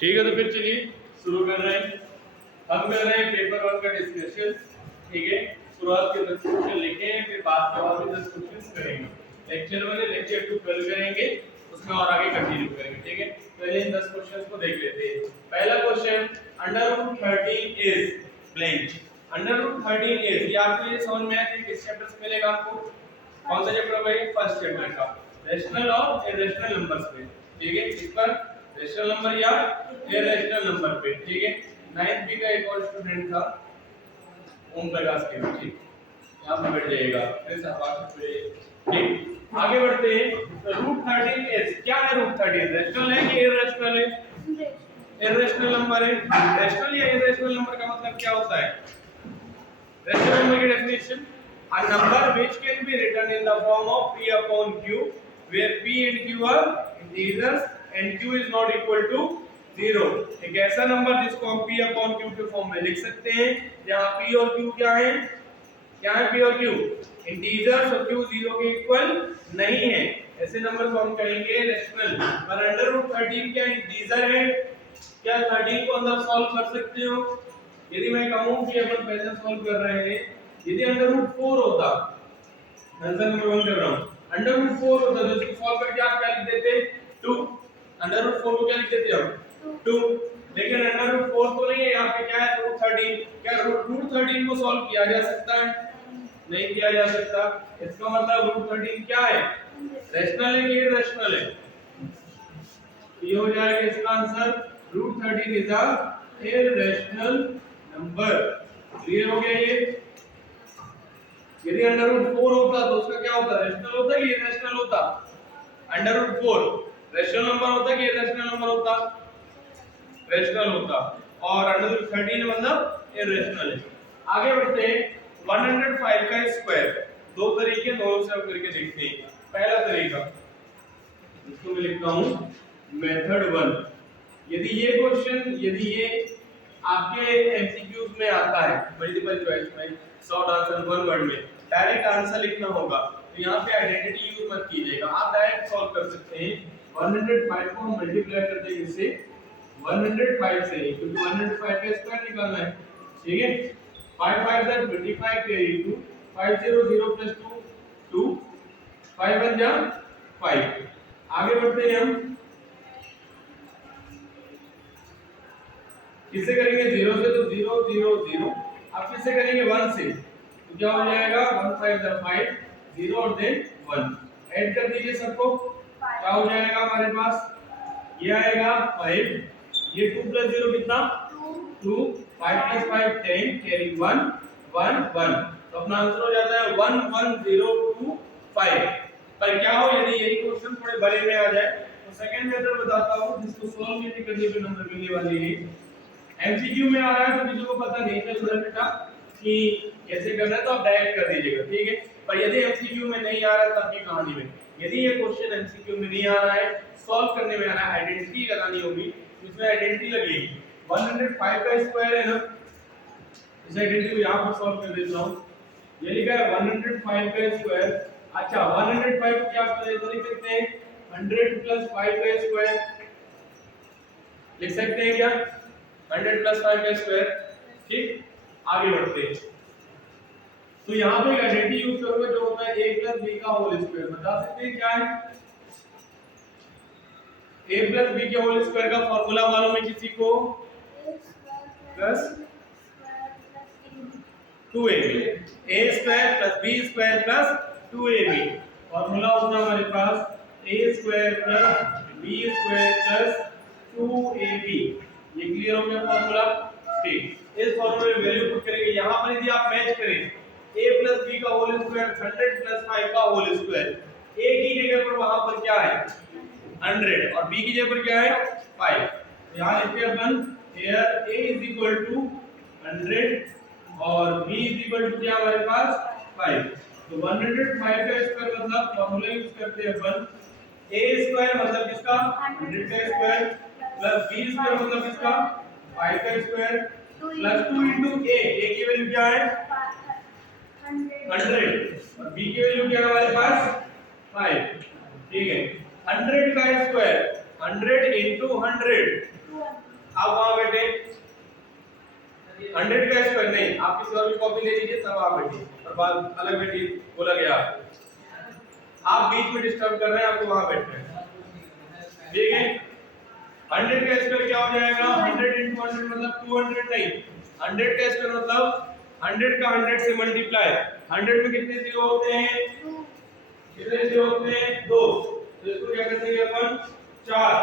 ठीक है, तो फिर चलिए शुरू कर रहे हैं। हम कर रहे हैं पेपर 1 का डिस्कशन। ठीक है, शुरुआत के 10 क्वेश्चन लिखे हैं, फिर बाद के और भी 10 क्वेश्चन करेंगे। लेक्चर 1 लेक्चर 2 कल करेंगे, उसमें और आगे कंटिन्यू करेंगे। ठीक है, पहले इन 10 क्वेश्चंस को देख लेते हैं। पहला क्वेश्चन, √13 इज ब्लैंक। √13 इज, ये आपको ये समझ में आया कि किस चैप्टर से मिलेगा आपको? कौन सा चैप्टर भाई? फर्स्ट चैप्टर का रैशनल और इरेशनल नंबर्स पे। ठीक है, इस पर रैशनल नंबर या इरेशनल नंबर पे। ठीक है, 9th बी का एक और स्टूडेंट था ओम प्रकाश के। ठीक, यहां पे बैठ जाइएगा फिर सहभाग पे। ठीक, आगे बढ़ते हैं। तो √13 इज, क्या है √13? रैशनल है कि इरेशनल है? इरेशनल नंबर है। रैशनल या इरेशनल नंबर का मतलब क्या होता है? रैशनल नंबर की definition, a number which can be written in the form of p upon q, where p and q are integers and q is not equal to 0। एक ऐसा number जिसको हम p upon q के form में लिख सकते हैं, जहां p और q क्या है? क्या है p और q? इंटीजर्स, और q 0 के इक्वल नहीं है। ऐसे नंबर को हम कहेंगे रैशनल। पर √13 क्या इंटीजर है? क्या 13 को अंदर सॉल्व कर सकते हो? यदि मैं कहूं कि अपन पहले सॉल्व कर रहे हैं, यदि √4 होता, आंसर नंबर 1 कर रहा हूं, √4 होता तो इसको सॉल्व करके आप क्या लिख देते? 2। √4 को क्या लिख देते हम? 2। लेकिन √4 तो नहीं है, यहां पे क्या है? √13। क्या √13 को सॉल्व किया जा सकता है? नहीं किया जा सकता। इसका मतलब √13 क्या है? रैशनल है कि इरेशनल है? ये हो जाएगा इसका answer, √13 is a irrational number. Clear हो गया ये? यदि √4 होता तो उसका क्या होता? रैशनल होता कि इरेशनल होता? √4 रैशनल नंबर होता कि इरेशनल नंबर होता? रैशनल होता। और √13 मतलब इरेशनल है। आगे बढ़ते हैं। 105 का स्क्वायर, दो तरीके, दोनों से हम करके देखते हैं। पहला तरीका, इसको मैं लिखता हूं मेथड 1। यदि ये क्वेश्चन, यदि ये आपके एमसीक्यूज में आता है, मल्टीपल चॉइस में, शॉर्ट आंसर 1 वर्ड में डायरेक्ट आंसर लिखना होगा, तो यहाँ पे आइडेंटिटी यूज मत कीजिएगा, आप डायरेक्ट सॉल्व कर सकते हैं। 105 को हम मल्टीप्लाई कर देंगे इससे 105 से, क्योंकि 105 का स्क्वायर निकालना है। ठीक है, 5 5 दैट 25 कैरी 2, 5 0 0 प्लस 2 2, 5 1 जा 5। आगे बढ़ते हैं हम, किससे करेंगे? 0 से, तो 0 0 0। अब किससे करेंगे? 1 से, तो क्या हो जाएगा? 1 5 द 5 0 और देन 1। ऐड कर दीजिए सबको, क्या हो जाएगा हमारे पास? ये आएगा 5, ये 2 प्लस 0 कितना? 2, 5 प्लस 5 10 कैरी 1 1 1। तो अपना आंसर हो जाता है 1 1 0 2 5। पर क्या हो, यदि यही क्वेश्चन थोड़े बड़े में आ जाए, तो सेकंड मेथड बताता हूं जिसको सॉल्व नहीं करने पे नंबर मिलने वाले हैं। एमसीक्यू में आ रहा है तो किसी को पता नहीं चल रहा बेटा कि कैसे करना है, तो आप डायरेक्ट कर दीजिएगा। ठीक है, पर यदि एमसीक्यू में नहीं आ रहा तब की कहानी में, यदि ये क्वेश्चन एमसीक्यू में नहीं आ रहा है, सॉल्व करने में आ रहा है, आइडेंटिटी लगानी होगी, इसमें आइडेंटिटी लगेगी। 105 का स्क्वायर है ना, इस आइडेंटिटी को यहां पर सॉल्व कर देता हूं। ये लिखा है 105 का स्क्वायर। अच्छा, 105 को क्या आप लिख सकते हैं? 100 प्लस 5 का स्क्वायर लिख सकते हैं क्या? 100 प्लस 5 का स्क्वायर। ठीक, आगे बढ़ते हैं। तो यहाँ पे एक आइडेंटिटी यूज करोगे जो होता है a प्लस b का होल स्क्वायर। बता सकते हैं क्या है? a प्लस b के होल स्क्वायर का फॉर्मूला मालूम है किसी को? Plus 2ab, a square plus b square plus 2ab। Formula होता है हमारे पास a square plus b square plus 2ab। ये क्लियर हो गया फॉर्मूला? ठीक, इस फॉर्मूले में वैल्यू पुट करेंगे। यहां पर यदि आप मैच करें a प्लस b का होल स्क्वायर 100 प्लस 5 का होल स्क्वायर, a की जगह पर वहां पर क्या है? 100, और b की जगह पर क्या है? 5। तो यहां लिखते हैं अपन here a is equal to 100 और b is equal to क्या हमारे पास? 5। तो 105 का स्क्वायर मतलब फॉर्मूला यूज करते हैं अपन, a स्क्वायर मतलब किसका? 100 का स्क्वायर प्लस b स्क्वायर मतलब किसका? 5 का स्क्वायर प्लस 2 into a की वैल्यू क्या है? 100 और b की वैल्यू क्या है हमारे पास? 5। ठीक है, 100 का स्क्वायर 100 into 100 आप वहां बैठे 100 का स्क्वायर नहीं, आप किसी और की कॉपी ले लीजिए तब आप बैठिए और बात अलग बैठिए, बोला गया आप बीच में डिस्टर्ब कर रहे हैं, आपको वहां बैठना है, ठीक है। 100 का स्क्वायर क्या हो जाएगा, 100 into 100 मतलब 200 नहीं, 100 का स्क्वायर मतलब 100 का 100 से मल्टीप्लाई, 100 में कितने जीरो होते हैं, कितने जीरो होते हैं, 2, तो इसको क्या कर देंगे अपन 4,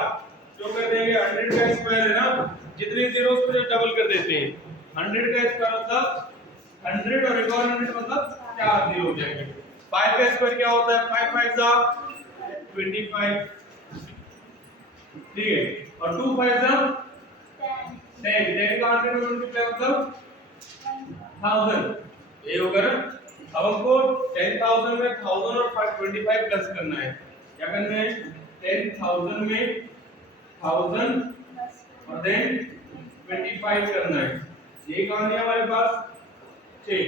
जो कर देंगे 100 का स्क्वायर है ना, जितने जीरो उसको डबल कर देते हैं, 100 का स्क्वायर मतलब 100 और एक और 100 मतलब 4 जीरो हो जाएंगे। 5 का स्क्वायर क्या होता है, 5 5 जा 25, ठीक है, और 2 5 जा 10, 10 का 100 में मल्टीप्लाई मतलब 1000, ये होगा ना। अब हमको 10,000 में 1000 और 25 प्लस करना है, क्या करना है, 10,000 में 1000 और देन 25 करना है, ये कहां है हमारे पास 6,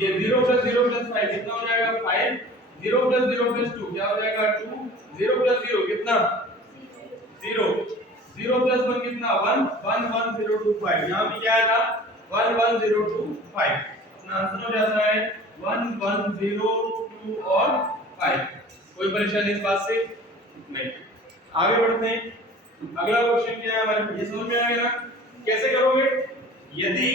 ये 0 प्लस 0 प्लस 5 कितना हो जाएगा 5, 0 प्लस 0 प्लस 2 क्या हो जाएगा 2, 0 प्लस 0 कितना 0, 0 प्लस 1 कितना 1, 1 1 0 2 5, यहाँ भी क्या आया था 1 1 0 2 5, अपना आंसर हो जाता है 1 1 0 2 और 5। कोई परेशानी इस बात से नहीं, आगे बढ़ते हैं। अगला क्वेश्चन क्या है हमारे, ये समझ में आएगा ना, कैसे करोगे, यदि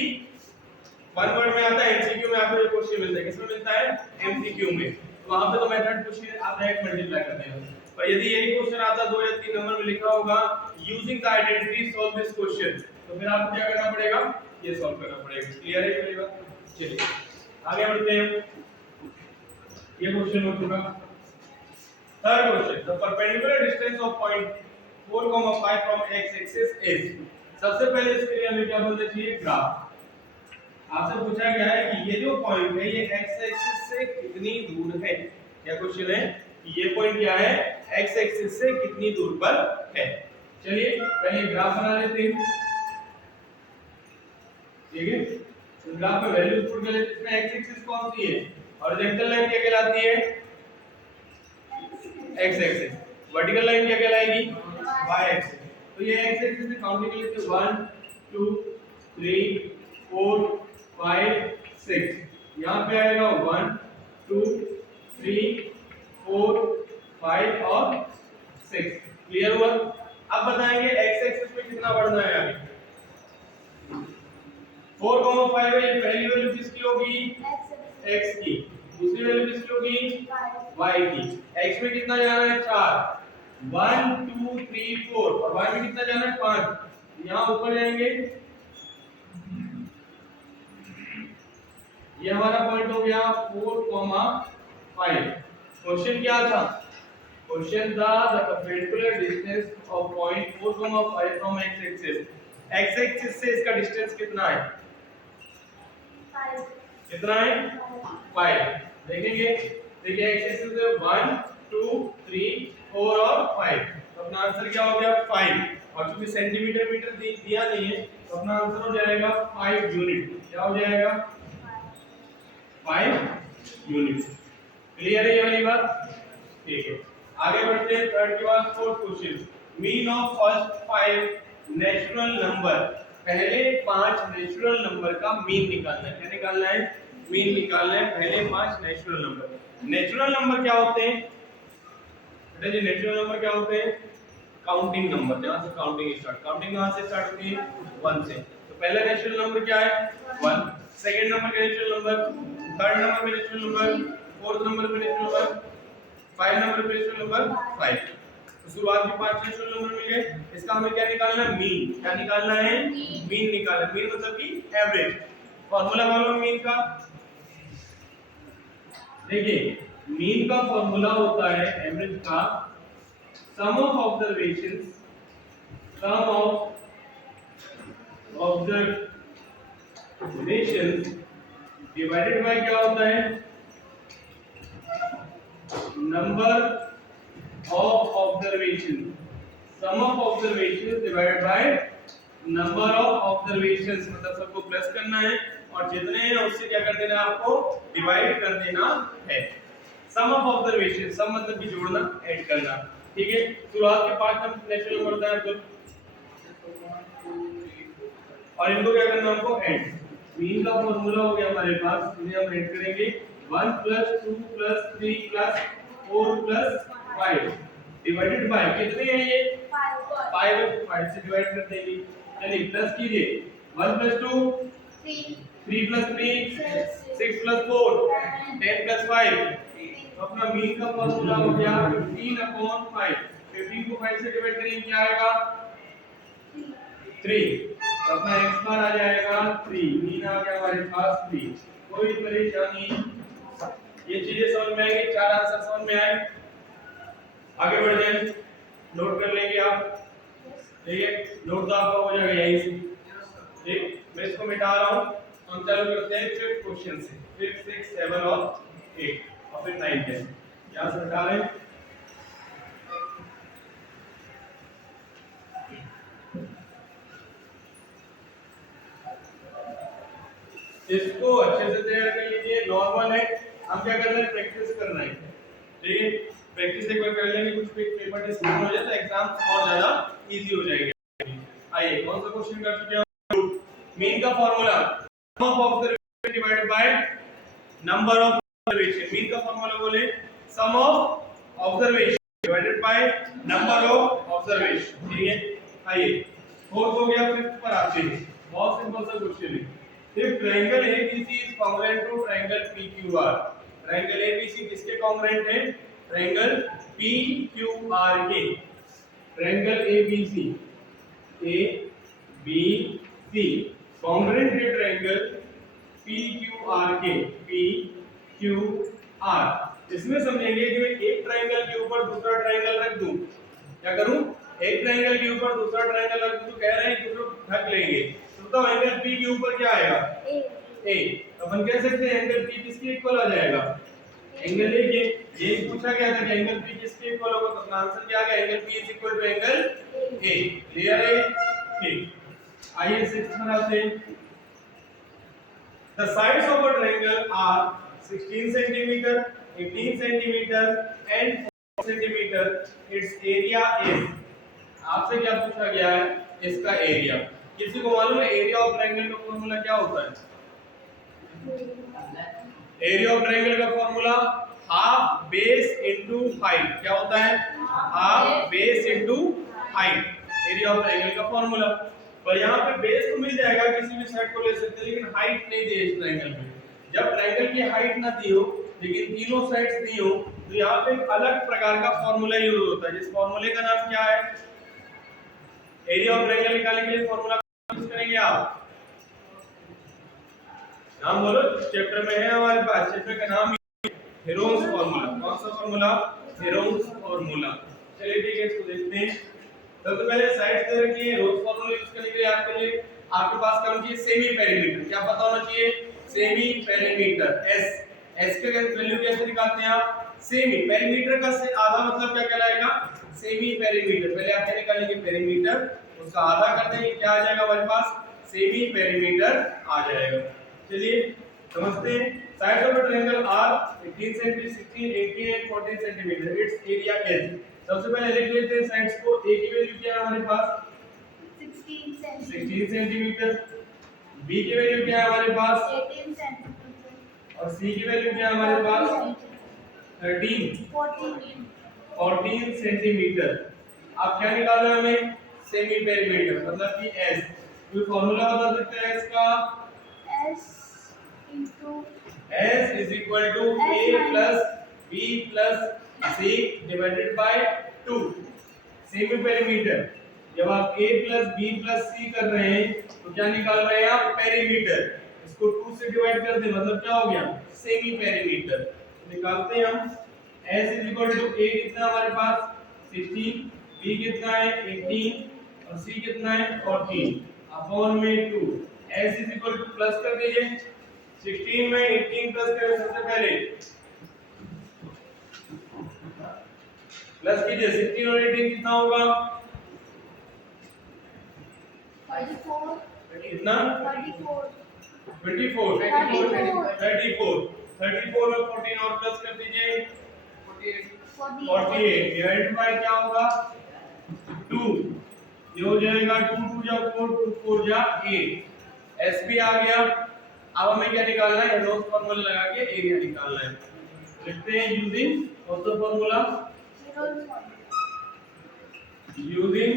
वन वर्ड में आता है एमसीक्यू में आपको ये क्वेश्चन मिलता है, किसमें मिलता है एमसीक्यू में, तो वहां पे तो मेथड क्वेश्चन आप डायरेक्ट मल्टीप्लाई कर देंगे, पर यदि यही क्वेश्चन आता 2 या 3 नंबर में लिखा होगा using the identity solve this question, तो फिर आपको क्या करना पड़ेगा, ये सॉल्व करना पड़ेगा, क्लियर है चलेगा। चलिए आगे बढ़ते हैं, ये क्वेश्चन हो चुका। Third question, the perpendicular distance of point 4,5 from x axis is, सबसे पहले इसके लिए हमें क्या बोलना चाहिए, ग्राफ। आपसे पूछा गया है कि ये जो पॉइंट है ये x एक्सिस से कितनी दूर है, क्या क्वेश्चन है कि ये पॉइंट क्या है x एक्सिस से कितनी दूर पर है। चलिए पहले ग्राफ बना लेते हैं, ठीक है, तो ग्राफ में वैल्यूज पुट कर लेते हैं, इसमें x एक्सिस कौन सी है, हॉरिजॉन्टल लाइन क्या कहलाती है x एक्सिस, वर्टिकल लाइन क्या कहलाएगी y एक्सिस, तो ये x एक्सिस से काउंटिंग कर लेते हैं 1 2 3 4 5 6, यहाँ पे आएगा 1 2 3 4 5 और 6, क्लियर हुआ। अब बताएंगे x एक्सिस पे कितना बढ़ना है, अभी 4,5 है, ये पहली वैल्यू किसकी होगी x की, दूसरी वैल्यू किसकी होगी y की, x में कितना जाना है 4, 1 2 3 4, और y में कितना जाना है 5, यहाँ ऊपर जाएंगे, ये हमारा पॉइंट हो गया 4,5। क्वेश्चन क्या था, क्वेश्चन था the perpendicular distance of point 4,5 from x axis, x axis से इसका डिस्टेंस कितना है, कितना है 5, देखेंगे, देखिए x एक्सिस से 1 2 3 4 और 5, तो अपना आंसर क्या हो गया 5, और क्योंकि सेंटीमीटर मीटर दिया नहीं है तो अपना आंसर हो जाएगा 5 यूनिट, क्या हो जाएगा 5 यूनिट, क्लियर है ये वाली बात, ठीक है। आगे बढ़ते हैं, थर्ड के बाद fourth question, mean of first 5 natural number, पहले 5 नेचुरल नंबर का मीन निकालना है, क्या निकालना है, मीन निकालना है, पहले 5 नेचुरल नंबर। नेचुरल नंबर क्या होते हैं बेटा जी, नेचुरल नंबर क्या होते हैं, काउंटिंग नंबर, जहां से काउंटिंग स्टार्ट, काउंटिंग कहां से स्टार्ट होती है 1 से, तो पहला नेचुरल नंबर क्या है 1, सेकंड नंबर का नेचुरल नंबर, थर्ड नंबर पे नेचुरल नंबर, फोर्थ नंबर पे नेचुरल नंबर, 5 नंबर पे नेचुरल नंबर 5, तो शुरुआत में 5 नेचुरल नंबर मिल गए, इसका हमें क्या निकालना है, मीन, क्या निकालना है, मीन निकालना, मीन मतलब कि एवरेज, फार्मूला मालूम मीन का, देखिए मीन का फार्मूला होता है एवरेज का sum of observations, sum of observations divided by क्या होता है, number of observation, sum of observations divided by number of observations, मतलब सबको प्लस करना है और जितने हैं उससे क्या कर देना है, आपको डिवाइड कर देना है। सम ऑफ ऑब्जर्वेशन, सम मतलब कि जोड़ना, ऐड करना, ठीक है, शुरुआत के 5 नंबर नेचुरल नंबर होता है तो, और इनको क्या करना हमको ऐड। मीन का फॉर्मूला हो गया हमारे पास, इन्हें हम ऐड करेंगे 1 + 2 + 3 + 4 + 5 डिवाइडेड बाय कितने हैं ये 5 से डिवाइड कर देंगे। चलिए प्लस कीजिए 1 + 2 3 + 3 6 + 4 10 + 5। तो अपना मीन का फॉर्मूला हो गया 15/5। 15 को 5 से डिवाइड करेंगे क्या आएगा 3। तो अपना x बार आ जाएगा 3, मीन आ गया हमारे पास 3। कोई परेशानी, ये चीजें समझ में आएगी, 4 आंसर समझ में आए। आगे बढ़ जाए, नोट कर लेंगे आप, ठीक है, नोट तो आपका हो जाएगा यहीं से। ठीक, मैं इसको मिटा रहा हूं, हम चालू करते हैं 5th क्वेश्चन से, 5th 6 7 और 8 और फिर 9 10 यहां से हटा रहे हैं। इसको अच्छे से तैयार कर लीजिए, नॉर्मल है, हम क्या कर रहे हैं प्रैक्टिस कर रहे हैं। ठीक है, प्रैक्टिस एक बार कर लेंगे, कुछ पेपर डिस्कशन हो जाए तो एग्जाम और ज्यादा इजी हो जाएगा। आइए कौन सा क्वेश्चन कर चुके हैं, मीन का formula sum of observation divided by number of observation. Mean का फार्मूला बोले sum of observation divided by number of observation. ठीक है, आइए फोर्थ हो गया, फिफ्थ पर आते हैं। बहुत सिंपल सा क्वेश्चन है। If triangle ABC is congruent to triangle PQR, triangle ABC किसके congruent है, triangle PQR के, triangle ABC congruent है triangle PQR के, PQR। इसमें समझेंगे कि मैं एक ट्रायंगल के ऊपर दूसरा ट्रायंगल रख दूं, क्या करूं, एक ट्रायंगल के ऊपर दूसरा ट्रायंगल रख दूं, तो कह रहे हैं कि उसको ढक लेंगे, तो एंगल P के ऊपर क्या आएगा A। तो अपन कह सकते हैं एंगल P किसके इक्वल आ जाएगा, एंगल A के। ये पूछा गया था कि एंगल P किसके इक्वल होगा, तो अपना आंसर क्या आ गया, angle P = angle A। Clear है, ठीक। आइए 6 बनाते हैं। The sides of a triangle are 16 centimeter, 18 centimeter and 4 centimeter. Its area is, आपसे क्या पूछा गया है, इसका एरिया। किसी को मालूम है एरिया ऑफ ट्रायंगल का फॉर्मूला क्या होता है, एरिया ऑफ ट्रायंगल का formula half base into height. क्या होता है, half base into height, area of triangle का फॉर्मूला। पर यहाँ पे बेस तो मिल जाएगा, किसी भी साइड को ले सकते हैं, लेकिन हाइट नहीं दी है इस ट्रायंगल में। जब ट्रायंगल की हाइट ना दी हो लेकिन तीनों साइड्स दी हो, तो यहाँ पे एक अलग प्रकार का फॉर्मूला यूज होता है, जिस फॉर्मूले का नाम क्या है, एरिया ऑफ ट्रायंगल निकालने के लिए फॉर्मूला यूज करेंगे आप, नाम बोलो, चैप्टर में है हमारे पास, चैप्टर का नाम हेरोन्स फॉर्मूला। कौन सा फॉर्मूला, हेरोन्स फॉर्मूला। चलिए ठीक है, इसको देखते हैं। सबसे पहले साइड्स दे रखी है, हेरोन्स फॉर्मूला यूज करने के लिए आपके पास क्या होना चाहिए, सेमी पेरीमीटर। क्या पता होना चाहिए, सेमी पेरीमीटर। एस के वैल्यू कैसे निकालते हैं आप, सेमी पेरीमीटर का आधा मतलब क्या कहलाएगा, सेमी पेरीमीटर। पहले आप क्या निकालेंगे, पेरीमीटर, उसका आधा कर देंगे, क्या आ जाएगा हमारे पास, सेमी पेरीमीटर आ जाएगा। चलिए समझते हैं। Sides of the triangle are 18 centimetre, 16, 18 and 14 centimetre. Its area एस। सबसे पहले लिख लेते हैं साइड्स को। ए की वैल्यू क्या है हमारे पास, 16 सेंटीमीटर। बी की वैल्यू क्या है हमारे पास, 18 सेंटीमीटर। और सी की वैल्यू क्या है हमारे पास, 14 सेंटीमीटर। अब क्या निकालना है हमें, सेमी पेरीमीटर, मतलब कि एस। कोई फार्मूला बता सकते हैं इसका, S is equal to a plus b plus c divided by 2। Semi perimeter, जब आप a plus b plus c कर रहे हैं तो क्या निकाल रहे हैं आप, पेरीमीटर। इसको 2 से डिवाइड कर दें, मतलब क्या हो गया, सेमी पेरीमीटर। निकालते हैं हम। s is equal to a कितना हमारे पास 16, b कितना है 18 और c कितना है 14 अपॉन में 2। s is equal to plus कर दीजिए, 16 में 18 प्लस करें, सबसे पहले प्लस कीजिए, 16 और 18 कितना होगा, 34 कितना 34 34 34 में 14 और प्लस कर दीजिए, 48 डिवाइड बाय क्या होगा 2, ये हो जाएगा 2 2 जा 4 2 4 जा 8, एसपी आ गया। अब हमें क्या निकालना है, हेलोस फार्मूला लगा के एरिया निकालना है। लिखते हैं using what's the formula, using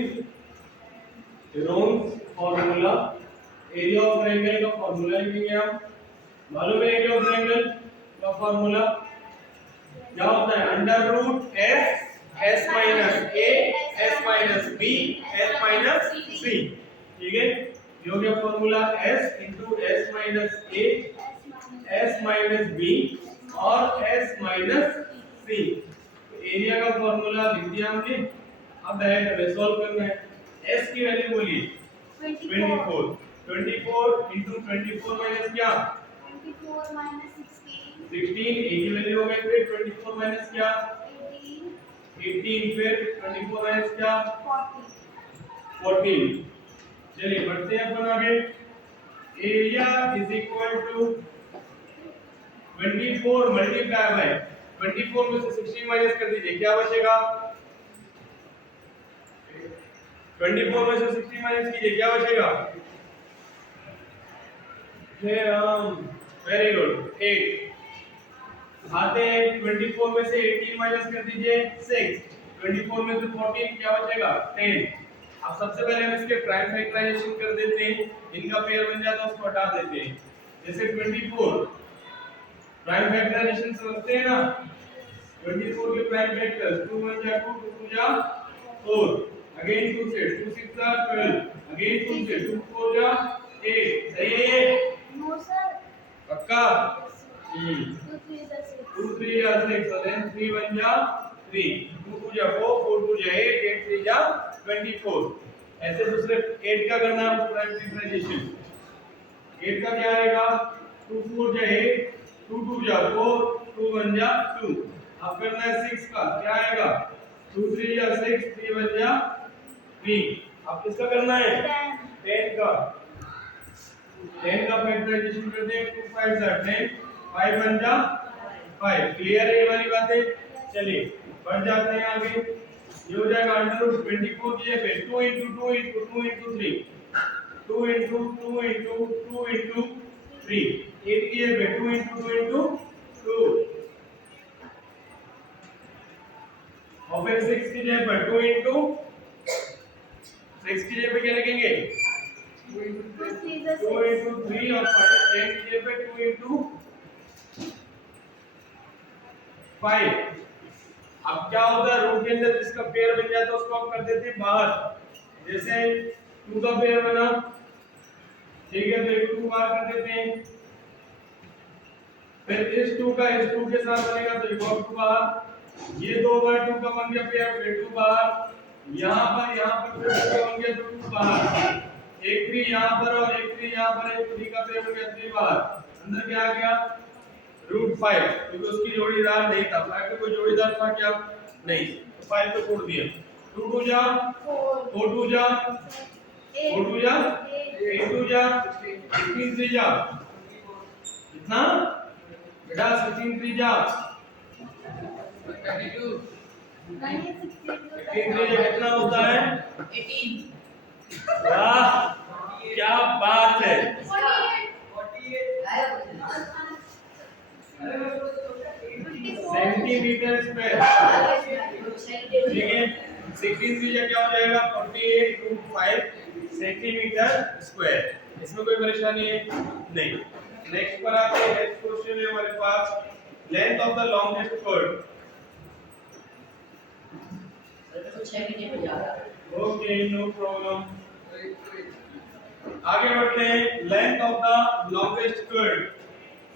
Heron's formula area of triangle का फार्मूला लिखेंगे हम। मालूम है एरिया ऑफ ट्रायंगल का फार्मूला क्या होता है, under root S S minus A S minus B S minus C. ठीक है, ये हो गया formula S into S minus A S minus B और एस माइनस सी। एरिया का फार्मूला लिख दिया हमने। अब डायरेक्ट हमें सॉल्व करना है। एस की वैल्यू बोलिए 24, 24 इंटू 24 माइनस क्या 24 minus 16 16, ए की वैल्यू हो गई फिर 24 माइनस क्या 18 फिर 24 माइनस क्या 14। चलिए बढ़ते हैं अपन आगे। Area is equal to 24 multiply by 24 में से 16 माइनस कर दीजिए, क्या बचेगा 24 में से 16 माइनस कीजिए, क्या बचेगा फिर हम वेरी गुड 8 आते हैं। 24 में से 18 माइनस कर दीजिए 6, 24 में से 14 क्या बचेगा 10। अब सबसे पहले हम इसके प्राइम फैक्टराइजेशन कर देते हैं, इनका पेयर बन जाए तो उसको हटा देते हैं। जैसे 24 प्राइम फैक्टराइजेशन समझते हैं ना, 24 के प्राइम फैक्टर्स 2 1 जा 2 2 जा 4, अगेन 2 से 2 6 जा 12, अगेन 2 से 2 4 जा 8। सही है ये no sir पक्का? 2 3 is 6 2 3 जा 6, so then 3 1 जा 3, 2 2 जा 4, 4 2 जा 8, 8 3 जा 24। ऐसे दूसरे 8 का करना है प्राइम फैक्टराइजेशन। 8 का क्या आएगा 2 4 जा 8, 2 2 जा 4, 2 1 जा 2। अब करना है 6 का, क्या आएगा 2 3 जा 6, 3 1 जा 3। अब किसका करना है 10 का, 10 का फैक्टराइजेशन कर दें 2 5 जा 10, 5 1 जा 5। क्लियर है ये वाली बातें? चलिए बढ़ जाते हैं आगे। ये हो जाएगा अंडर रूट 24 की जगह 2 into 2 into 2 into 3, 2 into 2 into 2 into 3, 8 की जगह 2 into 2 into 2 और फिर 6 की जगह पर 2 into 6 की जगह पे क्या लिखेंगे 2 into 3 और 5, 10 की जगह पे 2 into 5। अब क्या होता है रूट के अंदर जिसका पेयर बन जाता है उसको हम कर देते हैं बाहर। जैसे 2 का पेयर बना, ठीक है, तो एक 2 बाहर कर देते हैं। फिर इस 2 का इस 2 के साथ बनेगा तो एक और 2 बाहर। ये 2 बार 2 का बन गया पेयर, फिर 2 बाहर। यहाँ पर फिर 2 का बन गया तो 2 बाहर। एक 3 यहाँ पर और एक 3 यहाँ पर, एक 3 का पेयर बन गया 3 बाहर। अंदर क्या आ गया रूट 5, क्योंकि उसकी जोड़ीदार नहीं था। 5 का कोई जोड़ीदार था क्या नहीं, तो 5 को छोड़ दिया। 2 2 जा 4 2 जा 4 2 जा 8 2 जा 16 3 जा कितना बेटा 16 3 जा 16 3 जा कितना होता है 18। वाह क्या बात है, 24 सेंटीमीटर स्क्वायर। ठीक है 16 3 जा क्या हो जाएगा 48 रूट 5 सेंटीमीटर स्क्वायर। इसमें कोई परेशानी है नहीं। नेक्स्ट पर आते हैं। नेक्स्ट क्वेश्चन है हमारे पास length of the longest curve. Okay no problem. आगे बढ़ते हैं। Length of the longest curve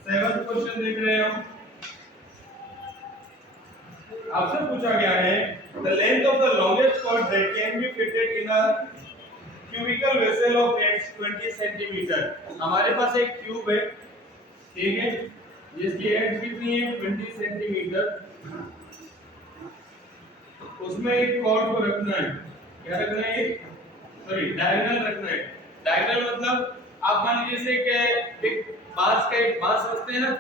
7th question देख रहे हैं हम। आपसे पूछा गया है the length of the longest cord that can be fitted in a cubical vessel of length 20 cm। हमारे पास एक क्यूब है, ठीक है, जिसकी लेंथ कितनी है 20 सेंटीमीटर। उसमें एक कॉर्ड को रखना है, क्या रखना है, सॉरी डायगोनल रखना है। डायगोनल मतलब आप मान लीजिए कि एक बांस समझते हैं ना,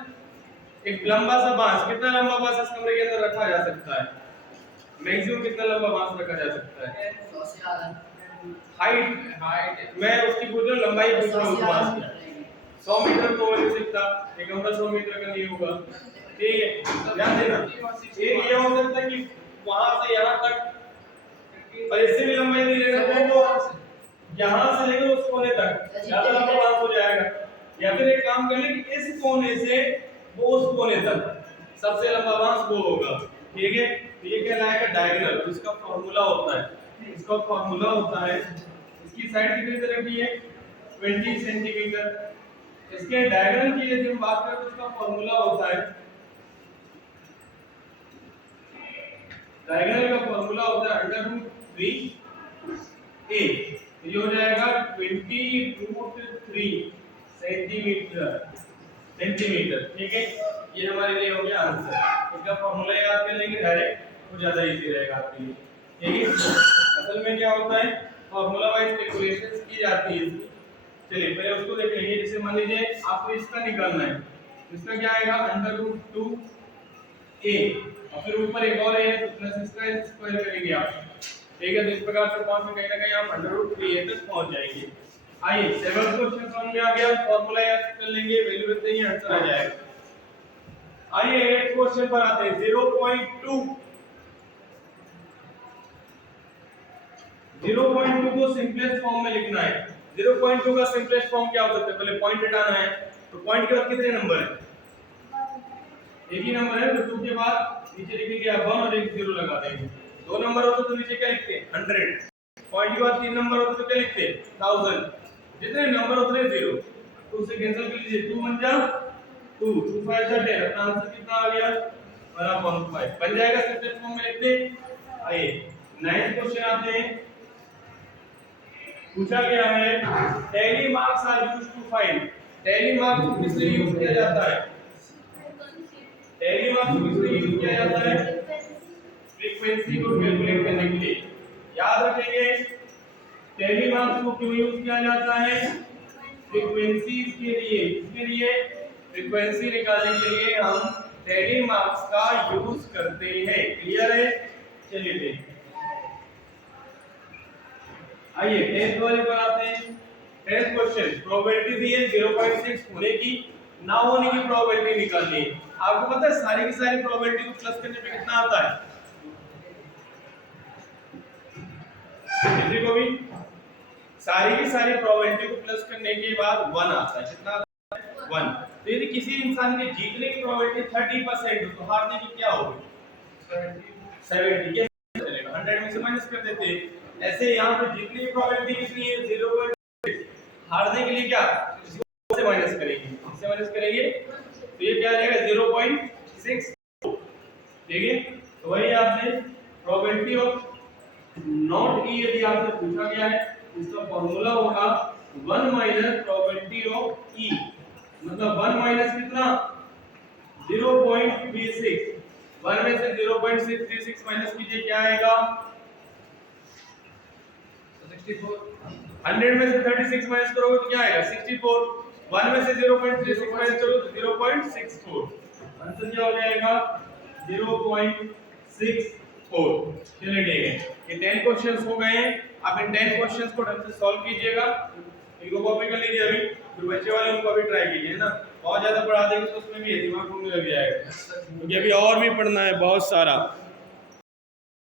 एक लंबा सा बांस, कितना लंबा बांस इस कमरे के अंदर रखा जा सकता है मैक्सिमम कितना लंबा बांस रखा जा सकता है? 100 से ज्यादा। हाइट मैं उसकी पूछ रहा हूँ, लंबाई पूछ रहा हूँ उस बांस की। 100 मीटर तो हो नहीं सकता, एक हमारा 100 मीटर का नहीं होगा। ठीक है, ध्यान देना। एक ये हो सकता है कि वहां से यहाँ तक, और इससे भी लंबाई नहीं लेना चाहे तो यहाँ से लेकर उस कोने तक ज्यादा लंबा बांस हो जाएगा। या फिर एक काम कर ले कि इस कोने से वो उस कोने तक सबसे लंबा बांस वो होगा। ठीक है, तो ये कहलाएगा डायगोनल। तो इसका फार्मूला होता है, इसका फार्मूला होता है, इसकी साइड कितनी तरह की है? 20 सेंटीमीटर। इसके डायगोनल की यदि हम बात करें तो इसका फार्मूला होता है, डायगोनल का फार्मूला होता है √3a। ये हो जाएगा 20√3 सेंटीमीटर। ठीक है, ये हमारे लिए हो गया आंसर। इसका फार्मूला याद कर लेंगे डायरेक्ट, तो ज्यादा इजी रहेगा आपके लिए। ठीक है, असल में क्या होता है, फार्मूला वाइज कैलकुलेशंस की जाती है इसकी। चलिए पहले उसको देख लेंगे। जैसे मान लीजिए आपको इसका निकालना है, इसका क्या आएगा? √2a, और फिर ऊपर एक और है तो प्लस इसका स्क्वायर करेंगे आप। ठीक है, तो इस प्रकार से पहुंच में कहीं ना कहीं आप √3a तक पहुंच जाएंगे। आइए 7th क्वेश्चन समझ में आ गया, फार्मूला याद कर लेंगे, वैल्यू रखते ही आंसर आ जाएगा। आइए 8th क्वेश्चन पर आते हैं। 0.2 को सिंपलेस्ट फॉर्म में लिखना है। 0.2 का सिंपलेस्ट फॉर्म क्या हो सकता है? पहले पॉइंट हटाना है, तो पॉइंट के बाद कितने नंबर है? एक ही नंबर है, तो 2 के बाद नीचे लिखेंगे आप 1 और एक 0 लगा देंगे। 2 नंबर होते तो नीचे क्या लिखते हैं? 100। पॉइंट के बाद 3 नंबर होते तो क्या लिखते हैं? 1000। जितने नंबर उतने 0, तो उसे कैंसिल कर लीजिए। 2 1 जा 2, 2 5 जा 10। अपना आंसर कितना आ गया? 1/5 बन जाएगा। सिंपलेस्ट फॉर्म में लिखते। आइए 9th क्वेश्चन आते हैं। पूछा गया है tally marks are used to find. Tally marks को किस लिए यूज किया जाता है? टैली मार्क्स को किस लिए यूज किया जाता है? फ्रीक्वेंसी को कैलकुलेट करने के लिए। याद रखेंगे टैली मार्क्स को क्यों यूज किया जाता है? फ्रीक्वेंसीज के लिए। इसके लिए फ्रीक्वेंसी निकालने के लिए हम टैली मार्क्स का यूज करते हैं। क्लियर है? चलिए देखते हैं। आइए 10th वाले पर आते हैं। 10th क्वेश्चन, प्रोबेबिलिटी दी है 0.6 होने की, ना होने की प्रोबेबिलिटी निकालनी है। आपको पता है सारी की सारी प्रोबेबिलिटी को प्लस करने पे कितना आता है? किसी को भी सारी की सारी प्रोबेबिलिटी को प्लस करने के बाद 1 आता है। कितना आता है? 1। तो यदि किसी इंसान के जीतने की प्रोबेबिलिटी 30% हो तो हारने की क्या होगी? 70। कैसे चलेगा? 100 में से माइनस कर देते हैं। ऐसे यहाँ पे जीतने की प्रोबेबिलिटी कितनी है? 0.6। हारने के लिए क्या? इसको से माइनस करेंगे, इससे माइनस करेंगे तो ये क्या आ जाएगा? 0.6। ठीक है, तो वही आपने प्रोबेबिलिटी ऑफ नॉट ई यदि आपसे पूछा गया है, इसका फार्मूला होगा 1 माइनस प्रोबेबिलिटी ऑफ ई। मतलब 1 माइनस कितना? 0.36। 1 में से 0.636 माइनस कीजिए, क्या आएगा? 100 में से 36 माइनस करोगे तो क्या आएगा? 64। 1 में से 0.36 माइनस करोगे तो 0.64। आंसर क्या हो जाएगा? 0.64। चलिए ठीक है, ये 10 क्वेश्चंस हो गए हैं। आप इन 10 क्वेश्चंस को ढंग से सॉल्व कीजिएगा। इनको कॉपी कर लीजिए अभी, जो बच्चे वाले उनको अभी ट्राई कीजिए ना। बहुत ज्यादा पढ़ा देंगे तो उसमें भी दिमाग घूमने लग जाएगा, क्योंकि अभी और भी पढ़ना है बहुत सारा।